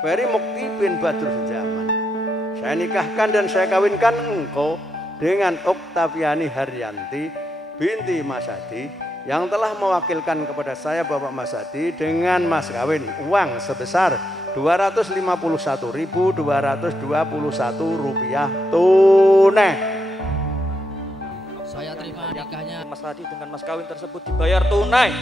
Ferry Mukti bin Badrul Zaman. Saya nikahkan dan saya kawinkan engkau dengan Oktaviani Haryanti binti Mas Hadi yang telah mewakilkan kepada saya Bapak Mas Hadi dengan mas kawin uang sebesar Rp251.221 tunai. Saya terima nikahnya Mas Hadi dengan mas kawin tersebut dibayar tunai.